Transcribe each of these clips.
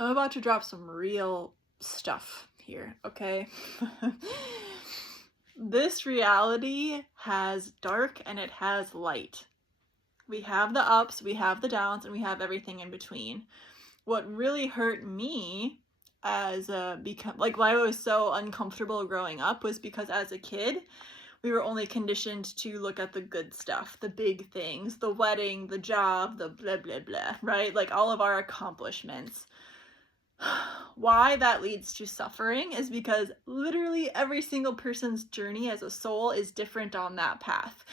I'm about to drop some real stuff here, okay? This reality has dark and it has light. We have the ups, we have the downs, and we have everything in between. What really hurt me as why I was so uncomfortable growing up was because as a kid, we were only conditioned to look at the good stuff, the big things, the wedding, the job, the blah blah blah, right? Like all of our accomplishments. Why that leads to suffering is because literally every single person's journey as a soul is different on that path.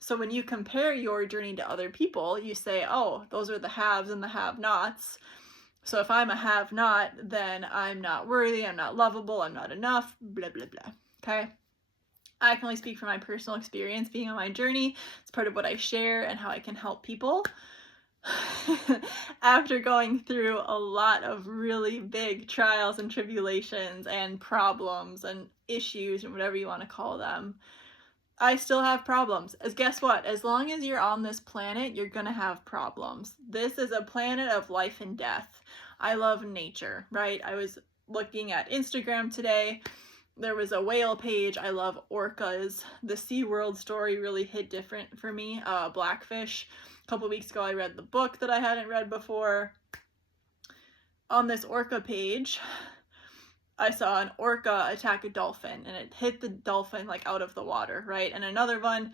So when you compare your journey to other people, you say, oh, those are the haves and the have-nots. So if I'm a have-not, then I'm not worthy, I'm not lovable, I'm not enough, blah, blah, blah. Okay? I can only speak from my personal experience being on my journey. It's part of what I share and how I can help people. After going through a lot of really big trials and tribulations and problems and issues and whatever you want to call them, I still have problems. As guess what? As long as you're on this planet, you're gonna have problems. This is a planet of life and death. I love nature, right? I was looking at Instagram today. There was a whale page. I love orcas. The SeaWorld story really hit different for me. Blackfish. A couple weeks ago, I read the book that I hadn't read before. On this orca page, I saw an orca attack a dolphin, and it hit the dolphin like out of the water, right? And another one,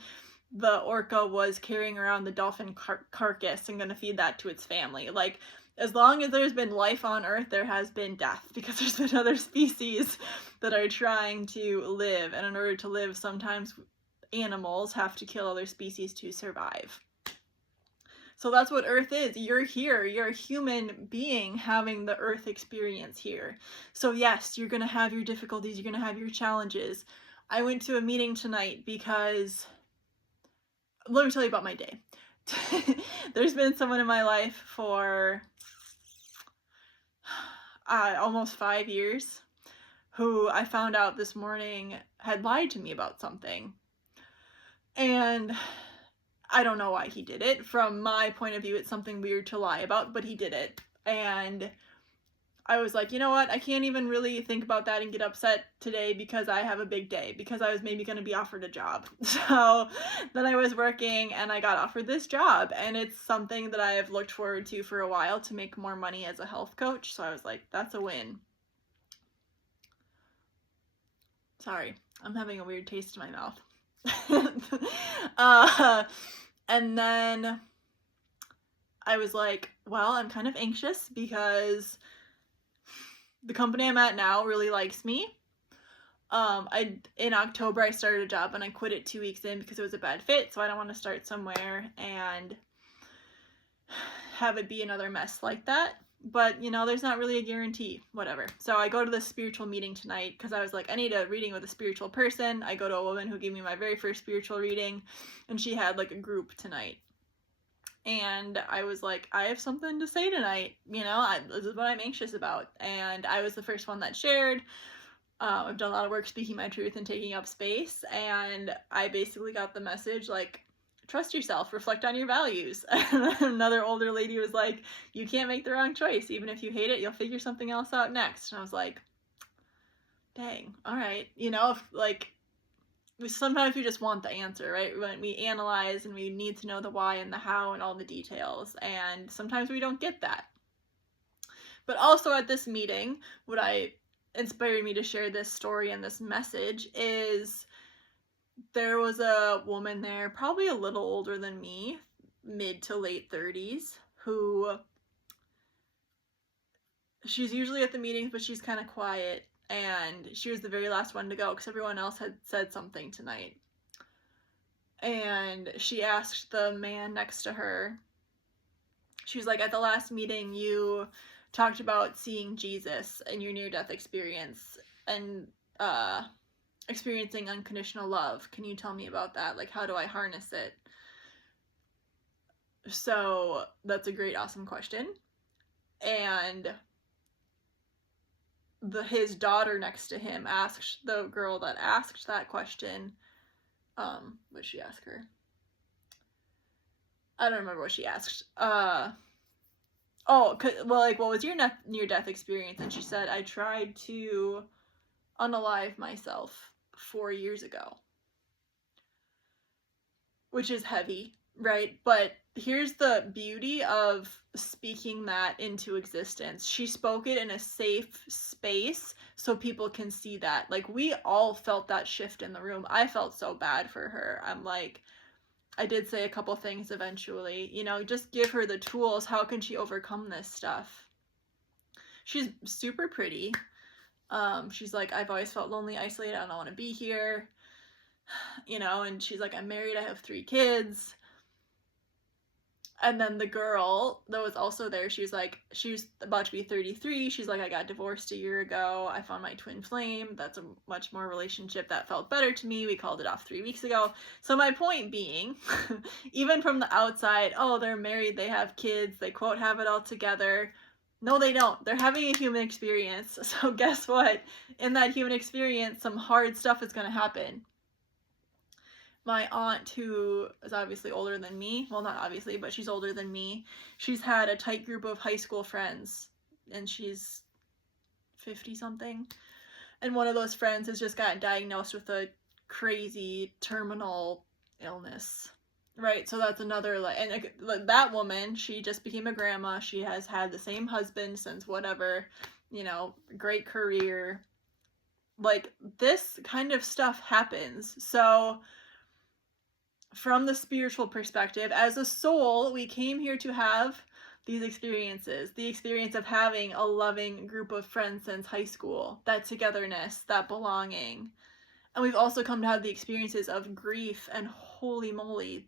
the orca was carrying around the dolphin carcass and gonna feed that to its family. Like, as long as there's been life on Earth, there has been death, because there's been other species that are trying to live, and in order to live, sometimes animals have to kill other species to survive. So that's what Earth is. You're here. You're a human being having the Earth experience here. So yes, you're going to have your difficulties. You're going to have your challenges. I went to a meeting tonight because, let me tell you about my day. There's been someone in my life for almost 5 years who I found out this morning had lied to me about something. And I don't know why he did it. From my point of view, it's something weird to lie about, but he did it. And I was like, you know what? I can't even really think about that and get upset today because I have a big day, because I was maybe going to be offered a job. So then I was working and I got offered this job, and it's something that I have looked forward to for a while, to make more money as a health coach. So I was like, that's a win. Sorry, I'm having a weird taste in my mouth. And then I was like, well, I'm kind of anxious because the company I'm at now really likes me. In October, I started a job and I quit it 2 weeks in because it was a bad fit. So I don't want to start somewhere and have it be another mess like that. But, you know, there's not really a guarantee, whatever. So I go to this spiritual meeting tonight because I was like, I need a reading with a spiritual person. I go to a woman who gave me my very first spiritual reading, and she had like a group tonight. And I was like, I have something to say tonight, you know, this is what I'm anxious about. And I was the first one that shared. I've done a lot of work speaking my truth and taking up space, and I basically got the message like, trust yourself, reflect on your values. And another older lady was like, you can't make the wrong choice. Even if you hate it, you'll figure something else out next. And I was like, dang, all right. You know, if, like, sometimes we just want the answer, right? When we analyze and we need to know the why and the how and all the details. And sometimes we don't get that. But also at this meeting, what inspired me to share this story and this message is there was a woman there, probably a little older than me, mid to late 30s, who, she's usually at the meetings, but she's kind of quiet, and she was the very last one to go because everyone else had said something tonight. And she asked the man next to her, she was like, at the last meeting you talked about seeing Jesus in your near-death experience and experiencing unconditional love. Can you tell me about that? Like, how do I harness it? So that's a great, awesome question. And his daughter next to him asked the girl that asked that question, what did she ask her? I don't remember what she asked. Oh, well, like, what was your near-death experience? And she said, I tried to unalive myself 4 years ago, which is heavy, right? But here's the beauty of speaking that into existence. She spoke it in a safe space so people can see that. Like, we all felt that shift in the room. I felt so bad for her. I'm like, I did say a couple things eventually, you know, just give her the tools. How can she overcome this stuff? She's super pretty. She's like, I've always felt lonely, isolated, I don't want to be here, you know, and she's like, I'm married, I have 3 kids. And then the girl that was also there, she was like, she was about to be 33. She's like, I got divorced a year ago. I found my twin flame. That's a much more relationship that felt better to me. We called it off 3 weeks ago. So my point being, even from the outside, oh, they're married, they have kids, they quote have it all together. No, they don't. They're having a human experience. So guess what? In that human experience, some hard stuff is going to happen. My aunt, who is obviously older than me, well, not obviously, but she's older than me, she's had a tight group of high school friends, and she's 50 something, and one of those friends has just gotten diagnosed with a crazy terminal illness, right? So that's another, like, and that woman, she just became a grandma. She has had the same husband since whatever, you know, great career. Like, this kind of stuff happens. So from the spiritual perspective, as a soul, we came here to have these experiences. The experience of having a loving group of friends since high school, that togetherness, that belonging. And we've also come to have the experiences of grief, and holy moly,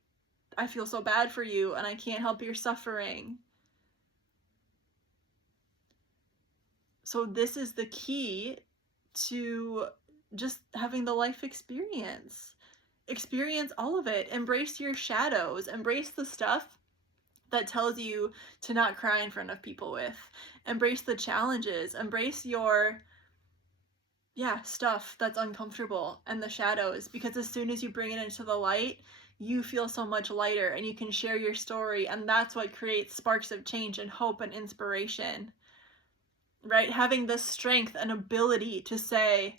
I feel so bad for you and I can't help your suffering. So this is the key to just having the life experience. Experience all of it. Embrace your shadows. Embrace the stuff that tells you to not cry in front of people with. Embrace the challenges. Embrace your, stuff that's uncomfortable and the shadows, because as soon as you bring it into the light, you feel so much lighter and you can share your story, and that's what creates sparks of change and hope and inspiration, right? Having the strength and ability to say,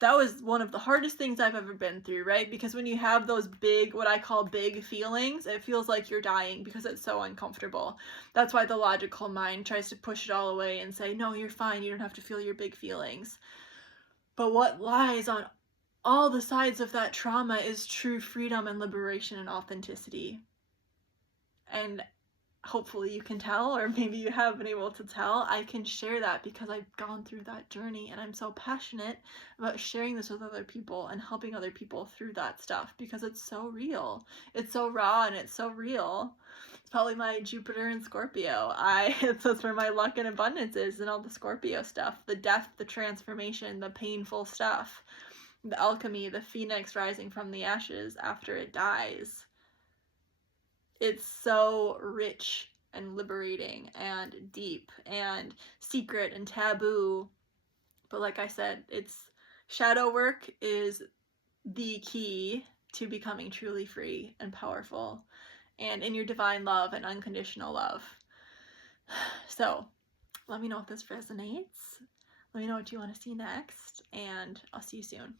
that was one of the hardest things I've ever been through, right? Because when you have those big, what I call big feelings, it feels like you're dying because it's so uncomfortable. That's why the logical mind tries to push it all away and say, no, you're fine, you don't have to feel your big feelings. But what lies on all the sides of that trauma is true freedom and liberation and authenticity. And hopefully you can tell, or maybe you have been able to tell, I can share that because I've gone through that journey, and I'm so passionate about sharing this with other people and helping other people through that stuff because it's so real. It's so raw and it's so real. It's probably my Jupiter and Scorpio. That's where my luck and abundance is, and all the Scorpio stuff, the death, the transformation, the painful stuff, the alchemy, the phoenix rising from the ashes after it dies. It's so rich and liberating and deep and secret and taboo. But like I said, it's shadow work is the key to becoming truly free and powerful and in your divine love and unconditional love. So let me know if this resonates. Let me know what you want to see next, and I'll see you soon.